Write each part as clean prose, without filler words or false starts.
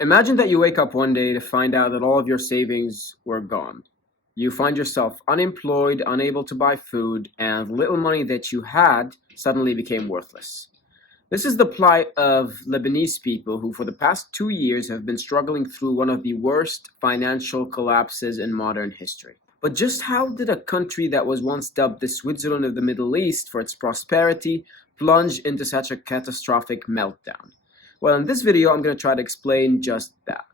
Imagine that you wake up one day to find out that all of your savings were gone. You find yourself unemployed, unable to buy food, and the little money that you had suddenly became worthless. This is the plight of Lebanese people who, for the past 2 years, have been struggling through one of the worst financial collapses in modern history. But just how did a country that was once dubbed the Switzerland of the Middle East for its prosperity plunge into such a catastrophic meltdown? Well, in this video, I'm going to try to explain just that.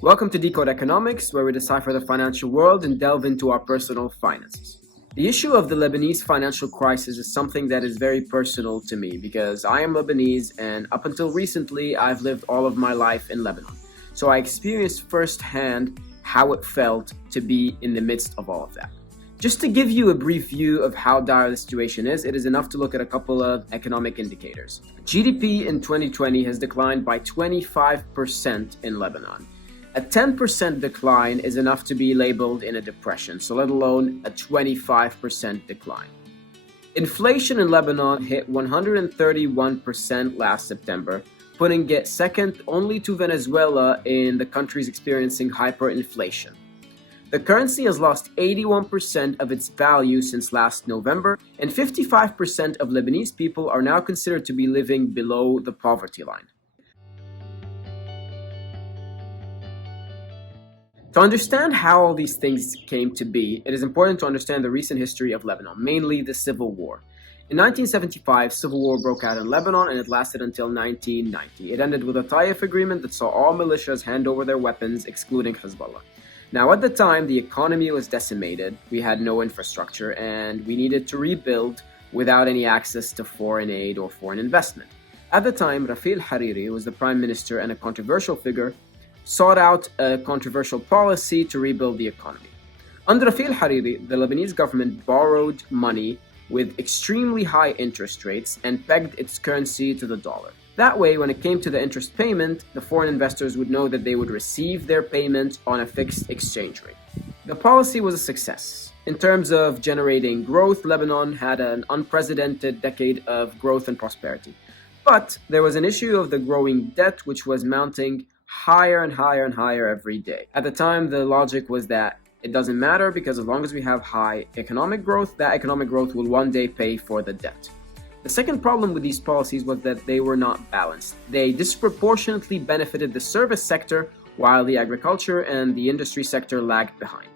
Welcome to Decode Economics, where we decipher the financial world and delve into our personal finances. The issue of the Lebanese financial crisis is something that is very personal to me because I am Lebanese and up until recently, I've lived all of my life in Lebanon. So I experienced firsthand how it felt to be in the midst of all of that. Just to give you a brief view of how dire the situation is, it is enough to look at a couple of economic indicators. GDP in 2020 has declined by 25% in Lebanon. A 10% decline is enough to be labeled in a depression, so let alone a 25% decline. Inflation in Lebanon hit 131% last September, putting it second only to Venezuela in the countries experiencing hyperinflation. The currency has lost 81% of its value since last November, and 55% of Lebanese people are now considered to be living below the poverty line. To understand how all these things came to be, it is important to understand the recent history of Lebanon, mainly the Civil War. In 1975, civil war broke out in Lebanon and it lasted until 1990. It ended with a Taif agreement that saw all militias hand over their weapons, excluding Hezbollah. Now, at the time, the economy was decimated, we had no infrastructure, and we needed to rebuild without any access to foreign aid or foreign investment. At the time, Rafi al-Hariri, who was the prime minister and a controversial figure, sought out a controversial policy to rebuild the economy. Under Rafi al-Hariri, the Lebanese government borrowed money with extremely high interest rates and pegged its currency to the dollar. That way, when it came to the interest payment, the foreign investors would know that they would receive their payment on a fixed exchange rate. The policy was a success. In terms of generating growth, Lebanon had an unprecedented decade of growth and prosperity. But there was an issue of the growing debt, which was mounting higher and higher and higher every day. At the time, the logic was that it doesn't matter because as long as we have high economic growth, that economic growth will one day pay for the debt. The second problem with these policies was that they were not balanced. They disproportionately benefited the service sector while the agriculture and the industry sector lagged behind.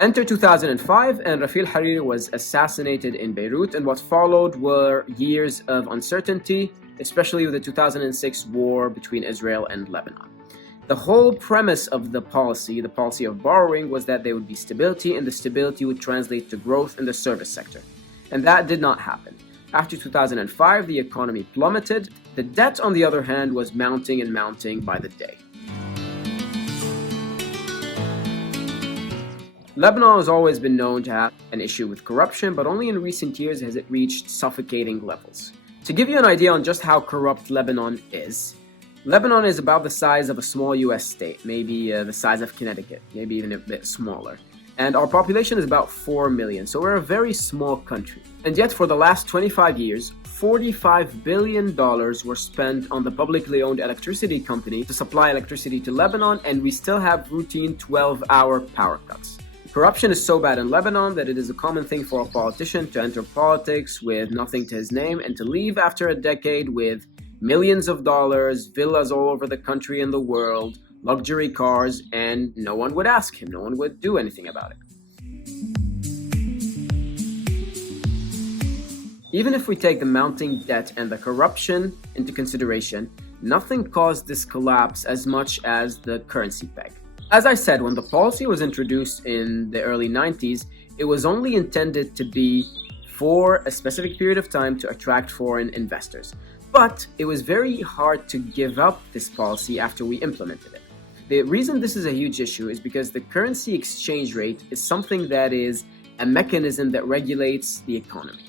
Enter 2005 and Rafi al-Hariri was assassinated in Beirut, and what followed were years of uncertainty, especially with the 2006 war between Israel and Lebanon. The whole premise of the policy of borrowing, was that there would be stability, and the stability would translate to growth in the service sector. And that did not happen. After 2005, the economy plummeted. The debt, on the other hand, was mounting and mounting by the day. Lebanon has always been known to have an issue with corruption, but only in recent years has it reached suffocating levels. To give you an idea on just how corrupt Lebanon is about the size of a small US state, maybe the size of Connecticut, maybe even a bit smaller. And our population is about 4 million, so we're a very small country. And yet for the last 25 years, $45 billion were spent on the publicly owned electricity company to supply electricity to Lebanon, and we still have routine 12-hour power cuts. Corruption is so bad in Lebanon that it is a common thing for a politician to enter politics with nothing to his name and to leave after a decade with millions of dollars, villas all over the country and the world, luxury cars, and no one would ask him, no one would do anything about it. Even if we take the mounting debt and the corruption into consideration, nothing caused this collapse as much as the currency peg. As I said, when the policy was introduced in the early 90s, it was only intended to be for a specific period of time to attract foreign investors. But it was very hard to give up this policy after we implemented it. The reason this is a huge issue is because the currency exchange rate is something that is a mechanism that regulates the economy.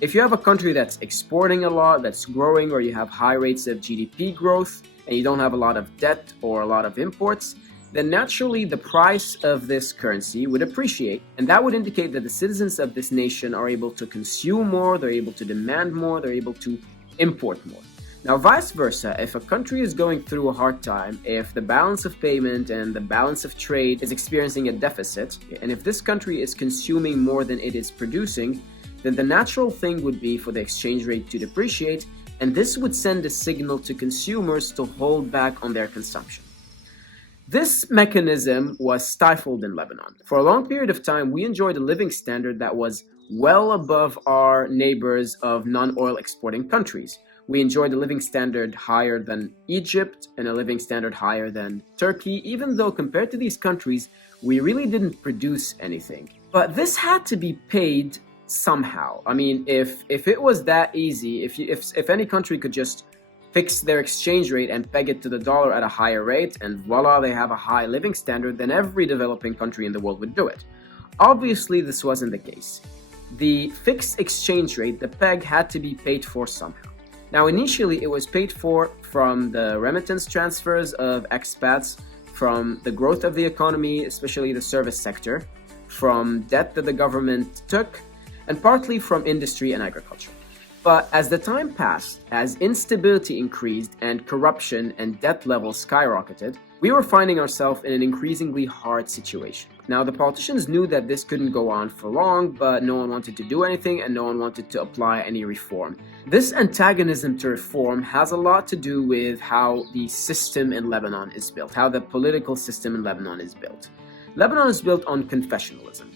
If you have a country that's exporting a lot, that's growing, or you have high rates of GDP growth, and you don't have a lot of debt or a lot of imports, then naturally the price of this currency would appreciate, and that would indicate that the citizens of this nation are able to consume more, they're able to demand more, they're able to import more. Now, vice versa, if a country is going through a hard time, if the balance of payment and the balance of trade is experiencing a deficit, and if this country is consuming more than it is producing, then the natural thing would be for the exchange rate to depreciate, and this would send a signal to consumers to hold back on their consumption. This mechanism was stifled in Lebanon. For a long period of time, we enjoyed a living standard that was well above our neighbors of non-oil exporting countries. We enjoyed a living standard higher than Egypt and a living standard higher than Turkey, even though compared to these countries, we really didn't produce anything. But this had to be paid somehow. I mean, if it was that easy, if any country could just fix their exchange rate and peg it to the dollar at a higher rate, and voila, they have a high living standard, then every developing country in the world would do it. Obviously, this wasn't the case. The fixed exchange rate, the peg, had to be paid for somehow. Now, initially, it was paid for from the remittance transfers of expats, from the growth of the economy, especially the service sector, from debt that the government took, and partly from industry and agriculture. But as the time passed, as instability increased and corruption and debt levels skyrocketed, we were finding ourselves in an increasingly hard situation. Now, the politicians knew that this couldn't go on for long, but no one wanted to do anything and no one wanted to apply any reform. This antagonism to reform has a lot to do with how the system in Lebanon is built, how the political system in Lebanon is built. Lebanon is built on confessionalism.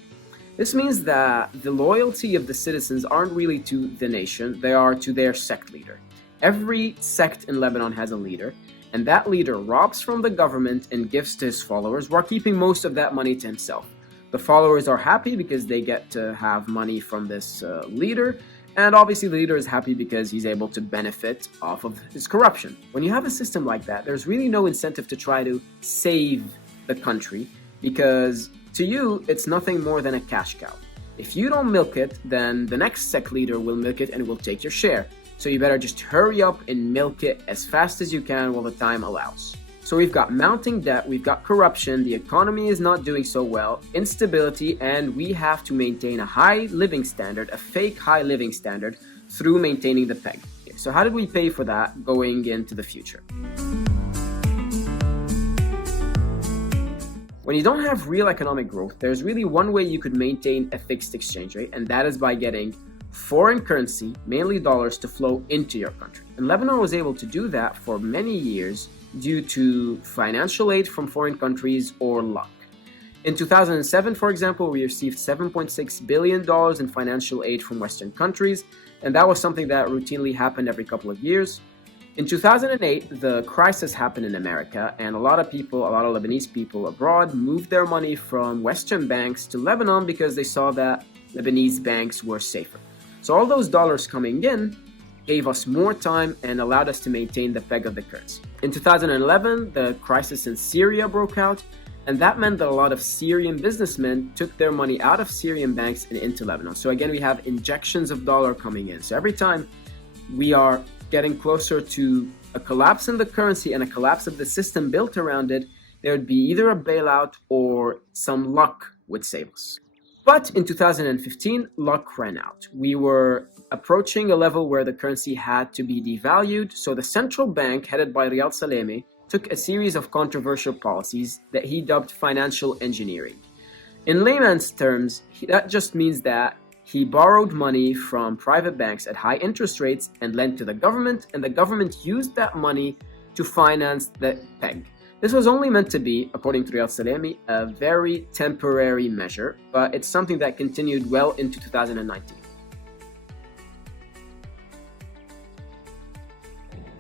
This means that the loyalty of the citizens aren't really to the nation, they are to their sect leader. Every sect in Lebanon has a leader, and that leader robs from the government and gives to his followers, while keeping most of that money to himself. The followers are happy because they get to have money from this leader, and obviously the leader is happy because he's able to benefit off of his corruption. When you have a system like that, there's really no incentive to try to save the country, because to you, it's nothing more than a cash cow. If you don't milk it, then the next sect leader will milk it and will take your share. So you better just hurry up and milk it as fast as you can while the time allows. So we've got mounting debt, we've got corruption, the economy is not doing so well, instability, and we have to maintain a high living standard, a fake high living standard, through maintaining the peg. Okay, so how did we pay for that going into the future? When you don't have real economic growth, there's really one way you could maintain a fixed exchange rate, and that is by getting foreign currency, mainly dollars, to flow into your country. And Lebanon was able to do that for many years due to financial aid from foreign countries or luck. In 2007, for example, we received $7.6 billion in financial aid from Western countries, and that was something that routinely happened every couple of years. In 2008, the crisis happened in America, and a lot of Lebanese people abroad moved their money from Western banks to Lebanon because they saw that Lebanese banks were safer. So all those dollars coming in gave us more time and allowed us to maintain the peg of the currency. In 2011, the crisis in Syria broke out, and that meant that a lot of Syrian businessmen took their money out of Syrian banks and into Lebanon. So again, we have injections of dollar coming in. So every time we are getting closer to a collapse in the currency and a collapse of the system built around it, there would be either a bailout or some luck would save us. But in 2015, luck ran out. We were approaching a level where the currency had to be devalued, so the central bank, headed by Riyad Salameh, took a series of controversial policies that he dubbed financial engineering. In layman's terms, that just means that he borrowed money from private banks at high interest rates and lent to the government, and the government used that money to finance the peg. This was only meant to be, according to Riyad Salameh, a very temporary measure, but it's something that continued well into 2019.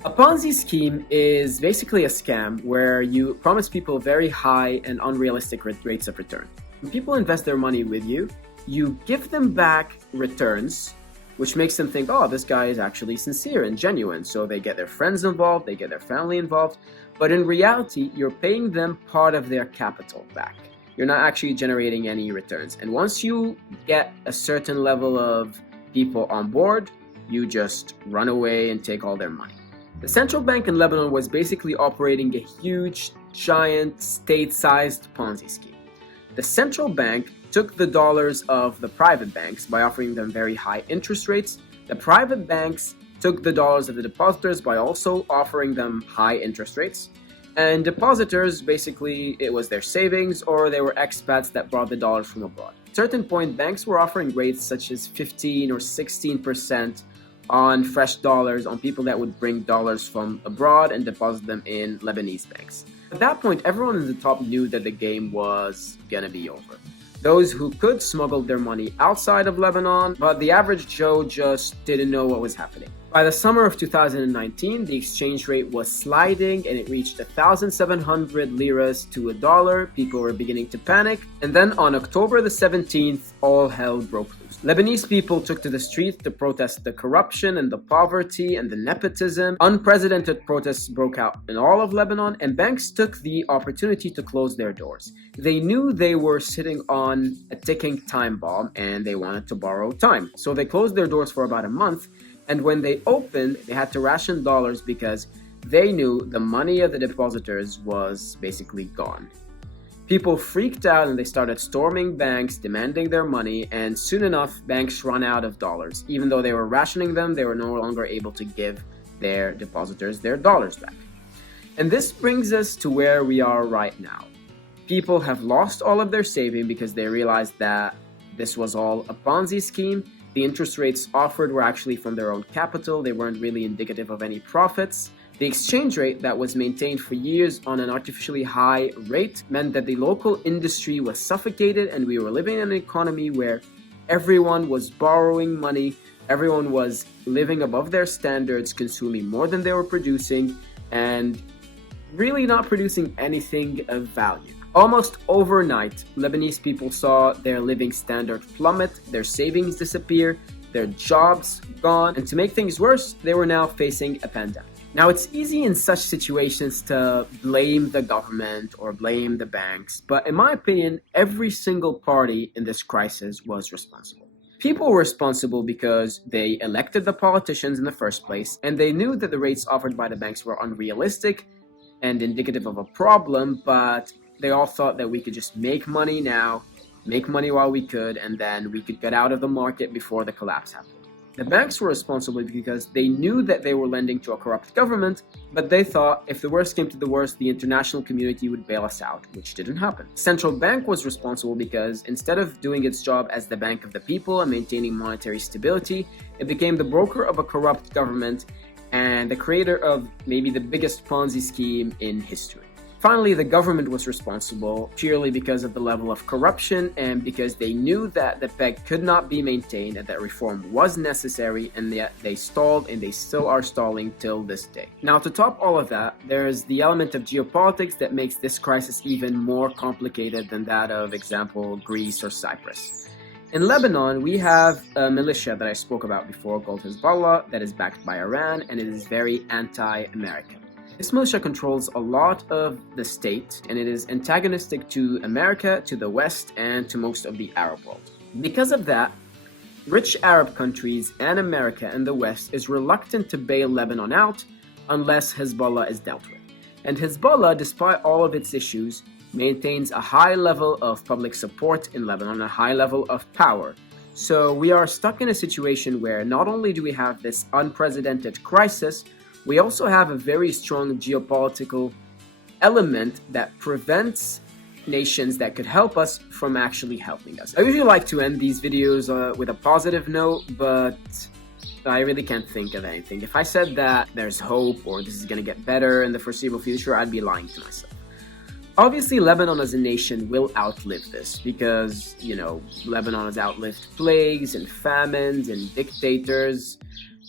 A Ponzi scheme is basically a scam where you promise people very high and unrealistic rates of return. When people invest their money with you, you give them back returns, which makes them think, oh, this guy is actually sincere and genuine. So they get their friends involved, they get their family involved. But in reality, you're paying them part of their capital back. You're not actually generating any returns. And once you get a certain level of people on board, you just run away and take all their money. The central bank in Lebanon was basically operating a huge giant state-sized Ponzi scheme. The central bank took the dollars of the private banks by offering them very high interest rates. The private banks took the dollars of the depositors by also offering them high interest rates. And depositors, basically, it was their savings or they were expats that brought the dollars from abroad. At a certain point, banks were offering rates such as 15 or 16% on fresh dollars on people that would bring dollars from abroad and deposit them in Lebanese banks. At that point, everyone in the top knew that the game was gonna be over. Those who could smuggled their money outside of Lebanon, but the average Joe just didn't know what was happening. By the summer of 2019, the exchange rate was sliding and it reached 1,700 liras to $1. People were beginning to panic. And then on October the 17th, all hell broke loose. Lebanese people took to the streets to protest the corruption and the poverty and the nepotism. Unprecedented protests broke out in all of Lebanon, and banks took the opportunity to close their doors. They knew they were sitting on a ticking time bomb and they wanted to borrow time. So they closed their doors for about a month. And when they opened, they had to ration dollars because they knew the money of the depositors was basically gone. People freaked out and they started storming banks, demanding their money, and soon enough, banks ran out of dollars. Even though they were rationing them, they were no longer able to give their depositors their dollars back. And this brings us to where we are right now. People have lost all of their saving because they realized that this was all a Ponzi scheme. The interest rates offered were actually from their own capital. They weren't really indicative of any profits. The exchange rate that was maintained for years on an artificially high rate meant that the local industry was suffocated, and we were living in an economy where everyone was borrowing money, everyone was living above their standards, consuming more than they were producing, and really not producing anything of value. Almost overnight, Lebanese people saw their living standard plummet, their savings disappear, their jobs gone, and to make things worse, they were now facing a pandemic. Now, it's easy in such situations to blame the government or blame the banks, but in my opinion, every single party in this crisis was responsible. People were responsible because they elected the politicians in the first place, and they knew that the rates offered by the banks were unrealistic and indicative of a problem, but they all thought that we could just make money now, make money while we could, and then we could get out of the market before the collapse happened. The banks were responsible because they knew that they were lending to a corrupt government, but they thought if the worst came to the worst, the international community would bail us out, which didn't happen. Central bank was responsible because instead of doing its job as the bank of the people and maintaining monetary stability, it became the broker of a corrupt government and the creator of maybe the biggest Ponzi scheme in history. Finally, the government was responsible purely because of the level of corruption and because they knew that the peg could not be maintained and that reform was necessary, and yet they stalled and they still are stalling till this day. Now, to top all of that, there's the element of geopolitics that makes this crisis even more complicated than that of, example, Greece or Cyprus. In Lebanon, we have a militia that I spoke about before called Hezbollah that is backed by Iran, and it is very anti-American. This militia controls a lot of the state, and it is antagonistic to America, to the West, and to most of the Arab world. Because of that, rich Arab countries and America and the West is reluctant to bail Lebanon out unless Hezbollah is dealt with. And Hezbollah, despite all of its issues, maintains a high level of public support in Lebanon, a high level of power. So we are stuck in a situation where not only do we have this unprecedented crisis, we also have a very strong geopolitical element that prevents nations that could help us from actually helping us. I usually like to end these videos with a positive note, but I really can't think of anything. If I said that there's hope or this is going to get better in the foreseeable future, I'd be lying to myself. Obviously, Lebanon as a nation will outlive this because, Lebanon has outlived plagues and famines and dictators.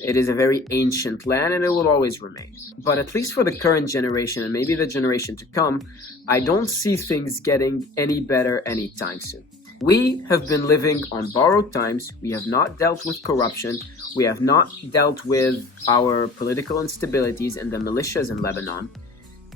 It is a very ancient land and it will always remain. But at least for the current generation and maybe the generation to come, I don't see things getting any better anytime soon. We have been living on borrowed times. We have not dealt with corruption. We have not dealt with our political instabilities and the militias in Lebanon.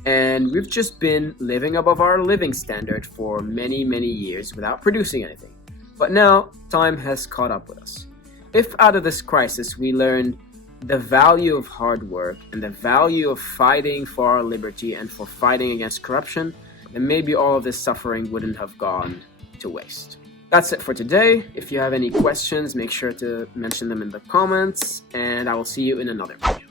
And we've just been living above our living standard for many, many years without producing anything. But now, time has caught up with us. If out of this crisis we learned the value of hard work and the value of fighting for our liberty and for fighting against corruption, then maybe all of this suffering wouldn't have gone to waste. That's it for today. If you have any questions, make sure to mention them in the comments, and I will see you in another video.